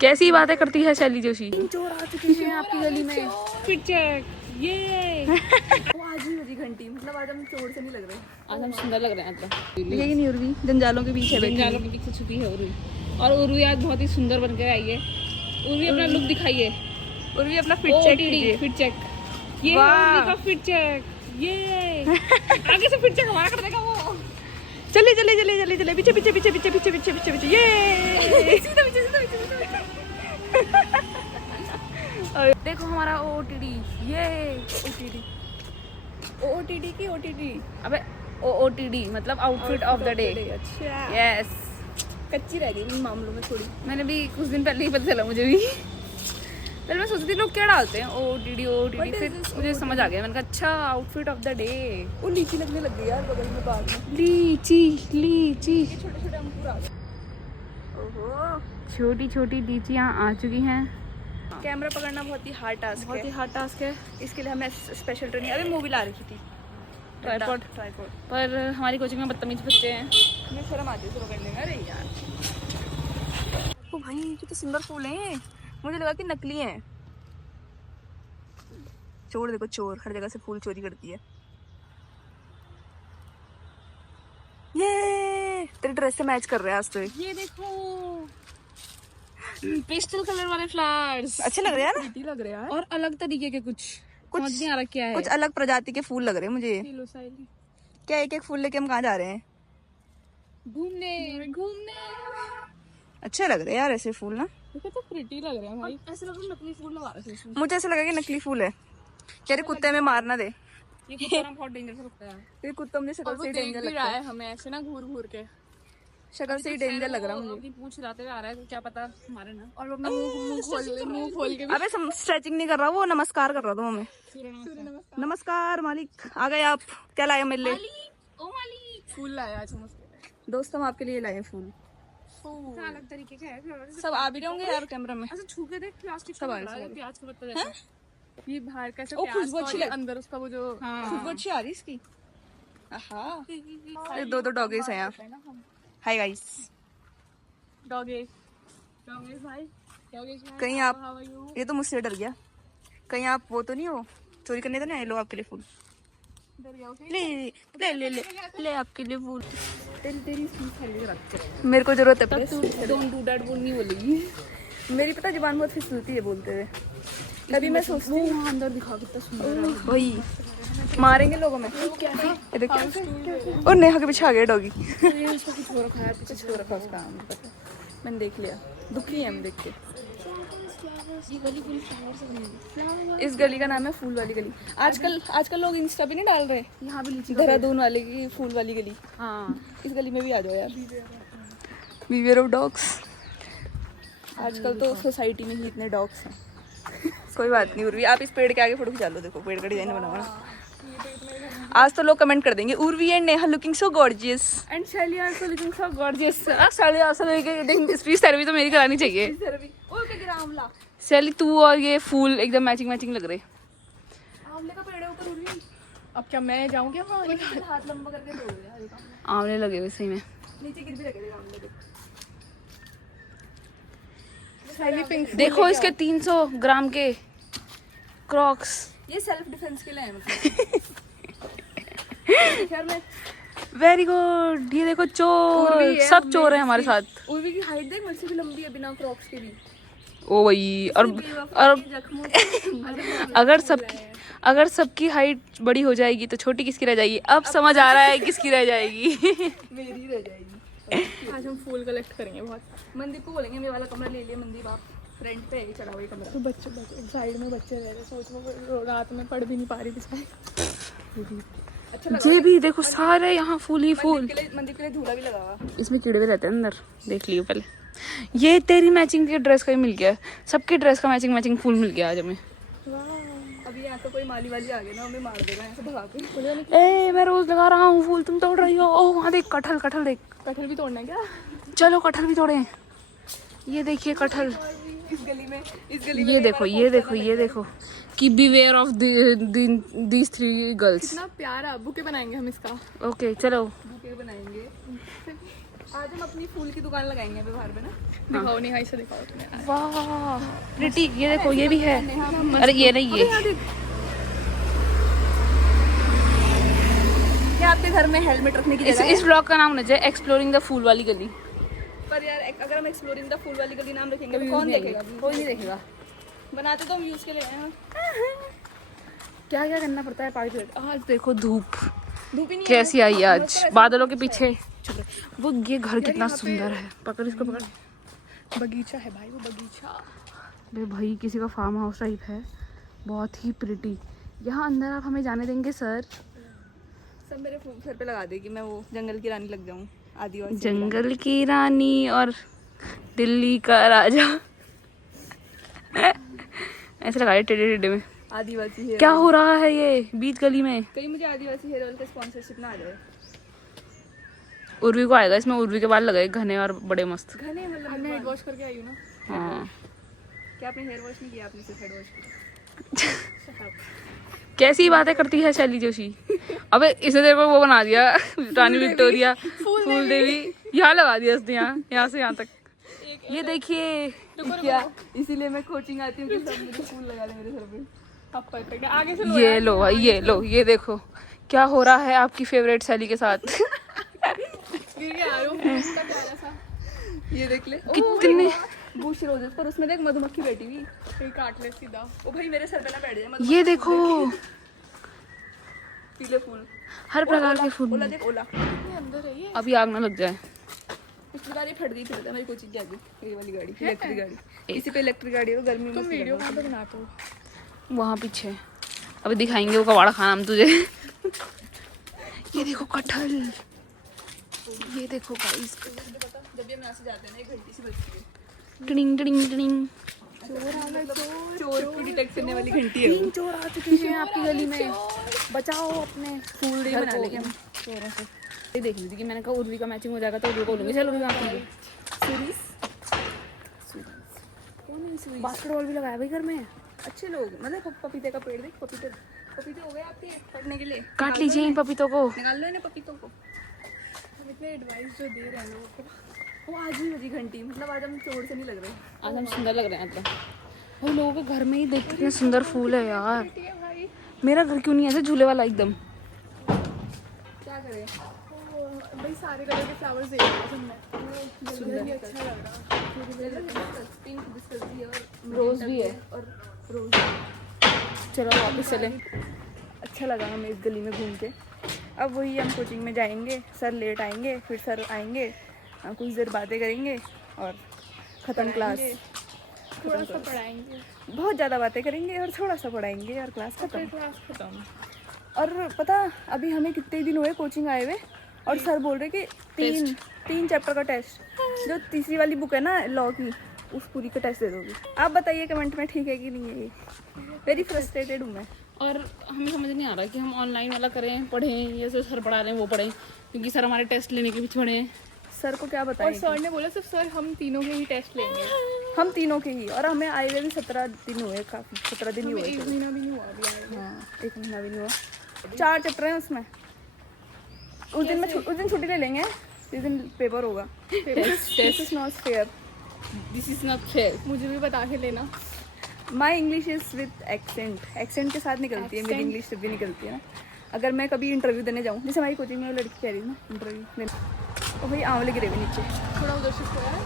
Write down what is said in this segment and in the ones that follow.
कैसी बातें करती है शैली जोशी। चोर आ चुके हैं आपकी गली में। फिर चेक ये वो आज ही बजी घंटी, मतलब आज हम चोर से नहीं लग रहे, आज हम सुंदर लग रहे हैं। मतलब यही नहीं उर्वी जंजालों के पीछे बैठी जंजालों के पीछे छुपी है उर्वी, और उर्वी आज बहुत ही सुंदर बन के आई है। उर्वी अपना लुक दिखाइए। उर्वी अपना फिट चेक कीजिए। फिट चेक, ये उर्वी का फिट चेक। ये आगे से फिट चेक हमारा कर देगा वो। चले चले चले चले चले पीछे पीछे पीछे पीछे पीछे पीछे पीछे पीछे ये सीधा पीछे सीधा पीछे। और देखो हमारा ओटीडी, ये ओटीडी ओटीडी की ओटीडी, अबे ओटीडी मतलब आउटफिट ऑफ द डे। अच्छा यस, कच्ची रह गई इन मामलों में थोड़ी। मैंने भी कुछ दिन पहले ही पता चला मुझे भी। पहले मैं सोचती थी लोग क्या डालते हैं ओटीडी ओटीडी, फिर मुझे समझ आ गया। मैंने कहा अच्छा आउटफिट ऑफ द डे। वो लीची लगने लग गई यार बगल में बाग में। लीची लीची, ये छोटे छोटे अंकुर आ गए। ओहो, छोटी छोटी लीचियाँ आ चुकी हैं। कैमरा पकड़ना बहुत ही हार्ड टास्क है। बहुत ही हार्ड टास्क है। इसके लिए हमें स्पेशल ट्रेनिंग, अभी मूवी ला रखी थी ट्राइपॉड, पर हमारी कोचिंग में बदतमीज बच्चे हैं। मैं शर्म आती है शुरू करने में। अरे यार ओ भाई ये तो सुंदर फूल हैं, मुझे लगा कि नकली हैं। चोर देखो, चोर हर जगह से फूल चोरी करती है। ये तेरे ड्रेस से मैच कर रहे हैं आज तो। ये देखो पेस्टल कलर वाले फ्लावर्स अच्छे लग रहे हैं ना, प्रीटी लग रहे हैं और अलग तरीके के कुछ समझ नहीं आ रहा क्या है। कुछ अलग प्रजाति के फूल लग रहे हैं मुझे। क्या एक एक फूल लेके हम कहाँ जा रहे हैं? घूमने घूमने। अच्छे लग रहे हैं यार ऐसे फूल ना, तो प्रीटी लग रहे हैं भाई। ऐसे लग रहा है नकली फूल लगा रहे हैं। मुझे ऐसा लगा कि नकली फूल है। कह रहे कुत्ते में मारना दे। ये कुत्ता ना बहुत डेंजर लगता है। ये कुत्ता मुझे शक्ल से ही डेंजर लगता है। हमें ऐसे ना घूर घूर के शक्ल से ही डेंजर लग रहा है मुझे। अपनी पूंछ हिलाते हुए आ रहा है, क्या पता मारे ना। और वो अपना मुंह खोल के अबे स्ट्रेचिंग नहीं कर रहा, वो नमस्कार कर रहा था हमें। नमस्कार मालिक, आ गए आप। क्या लाए मेरे लिए? ओ मालिक फूल लाया आज हम उसके। दोस्त हम आपके लिए लाए फूल। अलग तरीके का है। सब आ भी होंगे यार कैमरा में। अच्छा छू के देख, प्लास्टिक सब का आ बना है, प्याज का पत्ता हैं? जैसा। ये बाहर कैसे ओ, प्याज खुशबू का अच्छी और ये लग- अंदर उसका वो जो खुशबू अच्छी आ रही इसकी। आहा, दो दो डॉगीज हैं यहाँ। Hi guys. डॉगेज भाई, डॉगेज भाई। कहीं आप, ये तो मुझसे डर गया। कहीं आप वो तो नहीं हो, चोरी करने तो नहीं आए? लो आपके लिए फूल। ले ले ले ले ले आपके लिए फूल। तेरी थैली रख के। मेरे को जरूरत है तब तू डोंट डू दैट बोल नहीं बोलेगी। मेरी पता जुबान बहुत फिसलती है बोलते हुए। तभी मैं सोचती हूँ वो अंदर दिखा कितना सुंदर है। वही मारेंगे लोगों में। ये देख और नेहा के पीछे आ गया डॉगी। उसको कुछ हो रखा है, पीछे कुछ हो रखा उसका, मैंने देख लिया। दुखी है हम देख के। ये गली पूरी फ्लावर से बनी है। इस गली का नाम है फूल वाली गली। आजकल लोग इंस्टा पे नहीं डाल रहे, यहाँ भी लीची देहरादून वाले की फूल वाली गली। हाँ, इस गली में भी आ जाओ यार। Behaviour of dogs. आजकल तो सोसाइटी में ही इतने डॉग्स हैं। कोई बात नहीं उर्वी, आप इस पेड़ के आगे फोटो खिंचा लो। देखो पेड़ का डिजाइन बनाओ ना। आज तो लोग कमेंट कर देंगे Urvi and Neha looking so gorgeous and शैली आल्सो लुकिंग सो गॉर्जियस। शैली आल्सो लुकिंग, स्पीच थेरेपी तो मेरी करानी चाहिए। शैली तू और ये फूल एकदम मैचिंग लग रहे। आंवले का पेड़ है ऊपर उर्वी। अब क्या मैं जाऊँ क्या? हाँ, हाथ लंबा करके तोड़ दे हल्का। आंवले लगे हुए सही में। नीचे गिर भी लगे आंवले के। देखो इसके 300 ग्राम के क्रॉक्स। ये सेल्फ डिफेंस के लिए है मतलब। Very good. ये देखो चोर, सब चोर है हमारे साथ। उर्वी की हाइट देख, मुझसे भी लंबी है बिना क्रॉक्स के भी। ओ भाई, और अगर सबकी हाइट बड़ी हो जाएगी तो छोटी किसकी रह जाएगी? अब समझ आ रहा है किसकी रह जाएगी। मेरी रह जाएगी। आज हम फूल कलेक्ट करेंगे बहुत। मनदीप को बोलेंगे मेरे वाला कमरा ले लिया मनदीप, आप रेंट पे है चढ़ा हुआ कमरा। तो बच्चे साइड में बच्चे रह रहे, सोच में रात में पढ़ भी नहीं पा रही बेचारी। अच्छा ये भी देखो सारे यहाँ फूल ही फूल। मनदीप के लिए झूला भी लगा हुआ। इसमें कीड़े भी रहते हैं अंदर, देख लियो पहले। ये तेरी मैचिंग के ड्रेस का ही मिल गया, सबके ड्रेस का मैचिंग फूल मिल गया आज हमें। अभी यहाँ तो कोई माली वाली आ गया ना, हमें मार देगा यहाँ से भगा के। ए मैं रोज लगा रहा हूँ फूल, तुम तोड़ रही हो। ओ वहाँ देख कटहल देख। कटहल भी तोड़ना है क्या? चलो कटहल भी तोड़े। ये देखिए कटहल। इस गली में ये देखो कि बीवेयर ऑफ दीज 3 गर्ल्स। कितना प्यारा बुके बनाएंगे हम इसका। ओके चलो बुके बनाएंगे। आज हम अपनी फूल की दुकान लगाएंगे अभी बाहर पे ना। दिखाओ नेहा, इसे दिखाओ तुम्हें। वाह प्रिटी, ये देखो ये भी है। अरे ये नहीं, ये आपके घर में हेलमेट रखने की जगह है। इस ब्लॉग का नाम होना चाहिए एक्सप्लोरिंग द फूल वाली गली। पर यार अगर हम एक्सप्लोरिंग द फूल वाली गली नाम रखेंगे तो कौन देखेगा? कोई नहीं देखेगा। बनाते तो हम यूज के लिए हैं। क्या क्या करना पड़ता है पार्टी। आज देखो धूप धूप ही नहीं कैसी आई आज, बादलों के पीछे। वो ये घर कितना सुंदर है। पकड़ इसको, पकड़। बगीचा है भाई, वो बगीचा। अरे भाई किसी का फार्म हाउस टाइप है, बहुत ही प्रिटी। यहाँ अंदर आप हमें जाने देंगे सर? सब मेरे सर पे लगा दे कि मैं वो जंगल की रानी लग जाऊं, आदिवासी जंगल की रानी और दिल्ली का राजा। ऐसे लगाए टेढ़े टेढ़े में। आदिवासी हेयर क्या हो रहा है ये बीच गली में? कहीं मुझे आदिवासी हेयर ऑयल का स्पॉन्सरशिप ना आ जाए। उर्वी को आएगा इसमें। उर्वी के बाल लगाए घने और बड़े मस्त। घने मतलब हमने हेड वॉश करके आई हूँ ना। हाँ क्या आपने हेयर वॉश नहीं किया? आपने सिर्फ हेड वॉश किया। कैसी बातें करती है शैली जोशी। अबे इसे देखो वो बना दिया रानी विक्टोरिया, फूल देवी यहाँ लगा दिया इसने, यहाँ से यहाँ तक। ये देखिए क्या इसीलिए मैं कोचिंग आती हूँ कि सब मुझे फूल लगा ले मेरे सर पे। अब परफेक्ट है। आगे से ये लो भाई, ये लो, ये देखो क्या हो रहा है आपकी फेवरेट शैली के साथ। गिर के आ रहा हूँ इसका प्यारा सा। ये देख ले कितने बुश रोजेस पर उसमें देख मधुमक्खी बैठी हुई। फिर काट ले सीधा। ओ भाई मेरे सर पे ना बैठ जाए। ये देखो पीले फूल, हर प्रकार के फूल। ओला देख ओला। ये अंदर है ये। अभी आग ना लग जाए। पिछली बार ये फट गई थी पता है मेरी कोचिंग की आगे। ये वाली गाड़ी इलेक्ट्रिक गाड़ी, किसी पे इलेक्ट्रिक गाड़ी है गर्मी में। तुम वीडियो कहाँ पे बनाते हो? वहाँ पीछे अभी दिखाएंगे वो कबाड़ा खाना हम तुझे। ये देखो कटहल, ये देखो गाइस जब भी हम यहाँ से जाते हैं ना एक घंटी सी बजती है। Tiding tiding tiding. चोर को डिटेक्ट करने वाली घंटी है। 3 चोर आ चुके हैं आपकी गली में, बचाओ अपने फूल डे बना लेंगे हम चोरों से। ये देख ली थी कि मैंने कहा उर्वी का मैचिंग हो जाएगा तो उर्वी को बोलूंगी चलो उर्वी आप ले। कौन है सुई? बास्केटबॉल भी लगाया भाई घर में। अच्छे लोग मतलब पपीते का पेड़ देख, पपीते पपीते हो गए आपके पढ़ने के लिए। काट लीजिए इन पपीतों को। निकाल लो इन्हें पपीतों को। हम इतने एडवाइस जो दे रहे हैं लोगों को। वो आज ही बजी घंटी, मतलब आज हम चोर से नहीं लग रहे। आज हम सुंदर लग रहे हैं मतलब। भाई लोगों के घर में ही देख कितने सुंदर फूल है यार। ठीक है भाई। मेरा घर क्यों नहीं ऐसे झूले वाला एकदम। क्या करें? भाई सारे कलर के फ्लावर्स दे रहे हैं सबने। सुंदर भी अच्छा लग रहा। पिंक डिस्कस भी है और रोज भी है। और रोज। चलो वापस चले। अच्छा लगा हमें इस गली में घूम के। अब वही हम कोचिंग में जाएंगे, सर लेट आएंगे, फिर सर आएंगे, कुछ देर बातें करेंगे और ख़त्म क्लास। थोड़ा सा पढ़ाएंगे, बहुत ज़्यादा बातें करेंगे और थोड़ा सा पढ़ाएंगे और क्लास खत्म। क्लास खत्म। और पता अभी हमें कितने दिन हुए कोचिंग आए हुए और सर बोल रहे कि तीन चैप्टर का टेस्ट, जो तीसरी वाली बुक है ना लॉ की, उस पूरी का टेस्ट दे दोगे। आप बताइए कमेंट में ठीक है कि नहीं है। ये वेरी फ्रस्ट्रेटेड हूँ मैं। और हमें समझ नहीं आ रहा कि हम ऑनलाइन वाला करें, पढ़ें, या जो सर पढ़ा रहे हैं वो पढ़ें, क्योंकि सर हमारे टेस्ट लेने के पीछे पड़े हैं। सर को क्या और बताएं? सर ने बोला सिर्फ सर हम तीनों के ही टेस्ट लेंगे। हम तीनों के ही, और हमें आए हुए भी 17 दिन हुए, काफ़ी 17 दिन ही हमें हुए। 1 महीना भी नहीं हुआ अभी आए हुए। हाँ 1 महीना भी नहीं हुआ। 4 चैप्टर हैं उसमें। उस दिन छुट्टी ले लेंगे जिस दिन पेपर होगा। This is not fair. This is not fair. मुझे भी बता के लेना। My English is with accent के साथ निकलती है मेरी इंग्लिश, भी निकलती है ना। अगर मैं कभी इंटरव्यू देने जाऊँ, जैसे हमारी कोचिंग में वो लड़की कह रही है ना इंटरव्यू देने, तो भाई आंवले गिरे हुए नीचे। थोड़ा उधर शिफ्ट हो रहा है।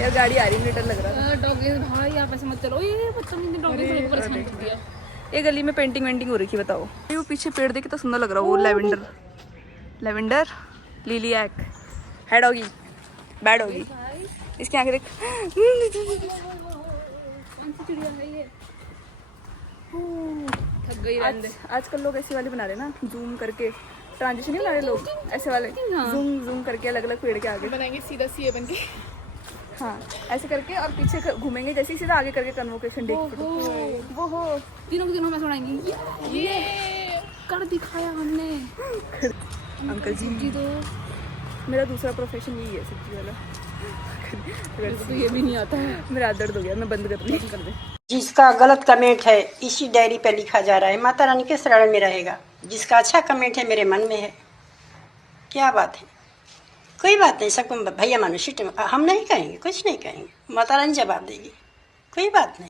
यार गाड़ी आ रही है, मुझे डर लग रहा है। डॉगी भाई आप ऐसे मत चलो, ये बदतमीजी डॉगी से लोग परेशान कर दिया। ये गली में पेंटिंग वेंटिंग हो रखी, बताओ। ये वो पीछे पेड़ देख कितना सुंदर लग रहा है, वो लेवेंडर लिलियक है। डॉगी बैड होगी, इसकी आंखें देख। कौन सी चिड़िया है ये? थक गई रहने। आजकल लोग ऐसे वाले बना रहे ना, जूम करके ट्रांजिशन नहीं बना रहे लोग, ऐसे वाले जूम करके अलग अलग पेड़ के आगे बनाएंगे सीधा सीए बन के। हाँ ऐसे करके, और पीछे घूमेंगे जैसे ही सीधा आगे करके कन्वोकेशन डेट। वो हो तीनों के दिनों में सुनाएंगी। ये कर दिखाया हमने। अंकल जी तो मेरा दूसरा प्रोफेशन यही है, सब्जी वाला। तो ये भी नहीं आता है। मेरा दर्द हो गया, मैं बंद कर रही हूँ। कर दे। जिसका गलत कमेंट है इसी डायरी पे लिखा जा रहा है, माता रानी के शरण में रहेगा। जिसका अच्छा कमेंट है मेरे मन में है। क्या बात है, कोई बात नहीं, सबको भैया मानो शिट, हम नहीं कहेंगे, कुछ नहीं कहेंगे, माता रानी जवाब देगी, कोई बात नहीं।